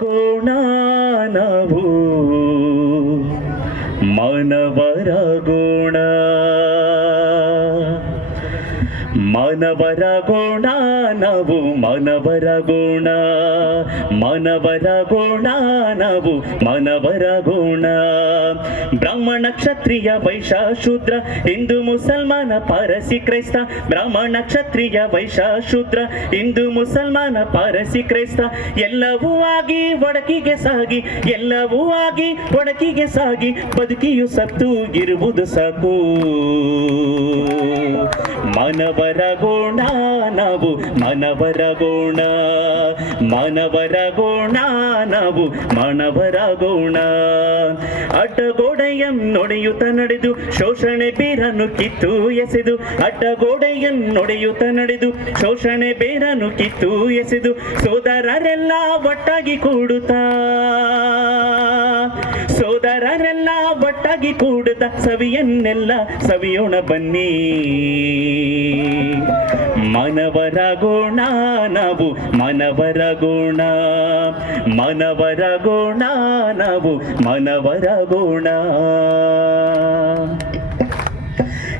ಕೋಣ ನಾವು ಮಾನವರ ಗುಣ ನಾವು ಮನವರ ಗುಣ ಮನವರ ಗುಣ ನಾವು ಮನವರ ಗುಣ ಬ್ರಾಹ್ಮಣ ಕ್ಷತ್ರಿಯ ವೈಶ ಶೂದ್ರ ಹಿಂದೂ ಮುಸಲ್ಮಾನ ಪಾರಸಿ ಕ್ರೈಸ್ತ. ಬ್ರಾಹ್ಮಣ ಕ್ಷತ್ರಿಯ ವೈಶ ಶೂದ್ರ ಹಿಂದೂ ಮುಸಲ್ಮಾನ ಪಾರಸಿ ಕ್ರೈಸ್ತ. ಎಲ್ಲವೂ ಆಗಿ ಒಡಕಿಗೆ ಸಾಗಿ, ಎಲ್ಲವೂ ಆಗಿ ಒಡಕಿಗೆ ಸಾಗಿ, ಬದುಕಿಯು ಸತ್ತು ಇರುವುದು ಸಾಕು. ಮಾನವರ ಗೋಣ ನಾವು ಮಾನವರ ಗೋಣ. ಮನವರ ಗೋಣ ನಾವು ಮಾನವರ ಗೋಣ. ಅಡ್ಡಗೋಡೆಯನ್ನೊಡೆಯುತ್ತ ನಡೆದು ಶೋಷಣೆ ಬೇರನ್ನು ಕಿತ್ತು ಎಸೆದು. ಅಡ್ಡಗೋಡೆಯನ್ನೊಡೆಯುತ್ತ ನಡೆದು ಶೋಷಣೆ ಬೇರನ್ನು ಕಿತ್ತು ಎಸೆದು. ಸೋದರರೆಲ್ಲ ಒಟ್ಟಾಗಿ ಕೂಡುತ್ತಾ ಒಟ್ಟಾಗಿ ಕೂಡದ ಸವಿಯನ್ನೆಲ್ಲ ಸವಿಯೋಣ ಬನ್ನಿ. ಮನವರ ಗುಣ ನಾವು ಮನವರ ಗುಣ. ಮನವರ ಗುಣ ನಾವು ಮನವರ ಗೋಣ.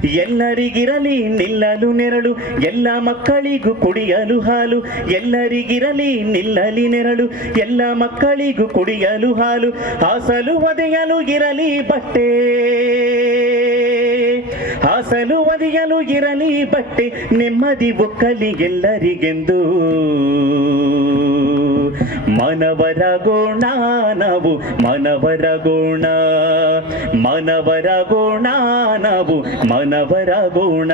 ಎಲ್ಲರಿಗಿರಲಿ ನಿಲ್ಲಲು ನೆರಳು, ಎಲ್ಲ ಮಕ್ಕಳಿಗೂ ಕುಡಿಯಲು ಹಾಲು. ಎಲ್ಲರಿಗಿರಲಿ ನಿಲ್ಲಲಿ ನೆರಳು, ಎಲ್ಲ ಮಕ್ಕಳಿಗೂ ಕುಡಿಯಲು ಹಾಲು. ಹಾಸಲು ಒದೆಯಲು ಇರಲಿ ಬಟ್ಟೆ. ಹಾಸಲು ಒದೆಯಲು ಇರಲಿ ಬಟ್ಟೆ. ನೆಮ್ಮದಿ ಒಕ್ಕಲಿ ಎಲ್ಲರಿಗೆಂದು. ಮನವರ ಗುಣ ನಾವು ಮನವರ ಗುಣ. ಮನವರ ಗುಣ ನಾವು ಮನವರ ಗುಣ.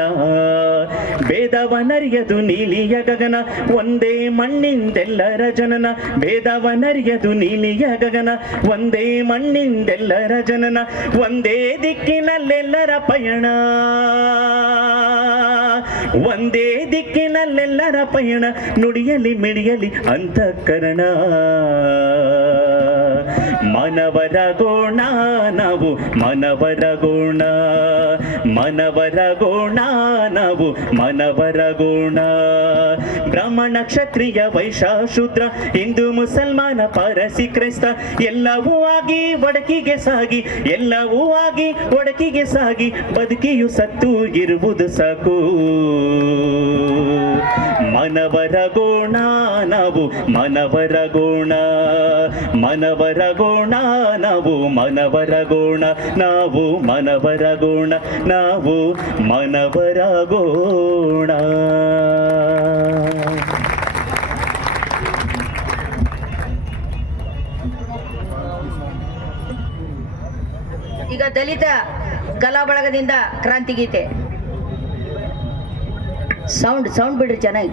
ಭೇದವನರಿಯದು ನೀಲಿಯ ಗಗನ, ಒಂದೇ ಮಣ್ಣಿಂದೆಲ್ಲರ ಜನನ. ಭೇದವನರಿಯದು ನೀಲಿಯ ಗಗನ, ಒಂದೇ ಮಣ್ಣಿಂದೆಲ್ಲರ ಜನನ. ಒಂದೇ ದಿಕ್ಕಿನಲ್ಲೆಲ್ಲರ ಪಯಣ. ಒಂದೇ ದಿಕ್ಕಿನಲ್ಲೆಲ್ಲರ ಪಯಣ, ನುಡಿಯಲಿ ಮಿಡಿಯಲಿ ಅಂತಃಕರಣ. ಮನವರ ಗೋಣ, ನಾವು ಮನವರ ಗೋಣ. ಮನವರ ಗೋಣ, ನಾವು ಮನವರ ಗೋಣ. ಬ್ರಾಹ್ಮಣ ಕ್ಷತ್ರಿಯ ವೈಶ್ಯ ಶೂದ್ರ ಹಿಂದೂ ಮುಸಲ್ಮಾನ ಪಾರಸಿ ಕ್ರೈಸ್ತ, ಎಲ್ಲವೂ ಆಗಿ ಒಡಕಿಗೆ ಸಾಗಿ, ಎಲ್ಲವೂ ಆಗಿ ಒಡಕಿಗೆ ಸಾಗಿ, ಬದುಕಿಯು ಸತ್ತು ಇರುವುದು ಸಾಕು. ಮನವರ ಗೋಣ ನಾವು, ಮನವರ ಗೋಣ ಮನವರ ಗೋಣ ನಾವು, ಮನವರ ಗೋಣ ನಾವು, ಮನವರ ಗೋಣ ನಾವು, ಮನವರ ಗೋಣ. ಈಗ ದಲಿತ ಕಲಾ ಬಳಗದಿಂದ ಕ್ರಾಂತಿ ಗೀತೆ ಸೌಂಡ್ ಸೌಂಡ್ ಬಿಡ್ರಿ ಚೆನ್ನಾಗಿ.